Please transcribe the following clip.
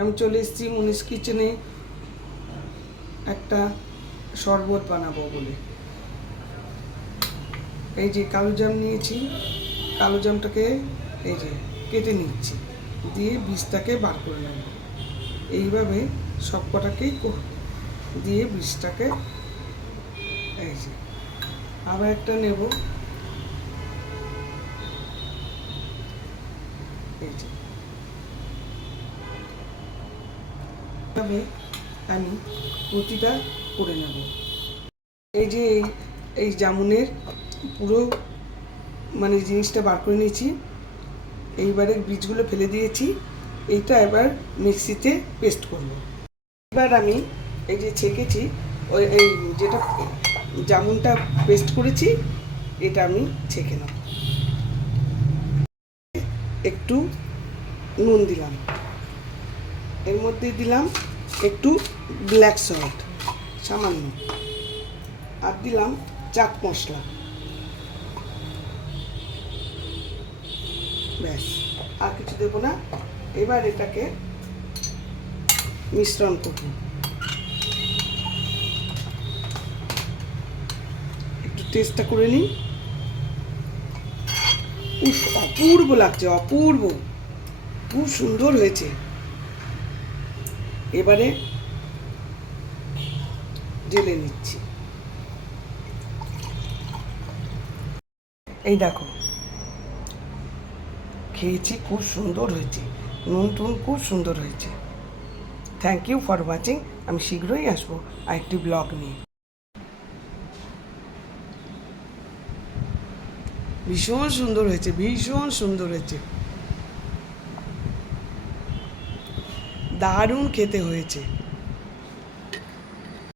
আমি চলে এসেছি মুনিশ কিচেনে একটা শরবত বানাবো বলে। এই যে কালো জাম নিয়েছি, কালো জামটাকে এই যে কেটে নিচ্ছি, দিয়ে বীজটাকে বার করে নেব। এইভাবে সব কটাকেই দিয়ে বীজটাকে এই যে আবার একটা নেব, এই যে এইভাবে আমি প্রতিটা করে নেব। এই যে এই জামুনের পুরো মানে জিনিসটা বার করে নিয়েছি, এইবারে বীজগুলো ফেলে দিয়েছি। এইটা এবার মিক্সিতে পেস্ট করব। এবার আমি এই যে ছেঁকেছি ওই এই যেটা জামুনটা পেস্ট করেছি, এটা আমি ছেঁকে নেব। একটু নুন দিলাম, এর মধ্যে দিলাম একটু ব্ল্যাক সল্ট সামান্য, আর দিলাম চাট মশলা। ব্যাস, আর কিছু দেবো না। এবার এটাকে মিশ্রণ করব। একটু টেস্টটা করে নিই। অপূর্ব লাগছে, অপূর্ব, খুব সুন্দর হয়েছে। এবারে ঢেলে নিচ্ছি। এই দেখো, খেয়েছি, খুব সুন্দর হয়েছে, নুন টুন খুব সুন্দর হয়েছে। Thank you for watching. আমি শীঘ্রই আসবো আরেকটি ব্লগ নিয়ে। ভীষণ সুন্দর হয়েছে, ভীষণ সুন্দর হয়েছে, দারুণ খেতে হয়েছে।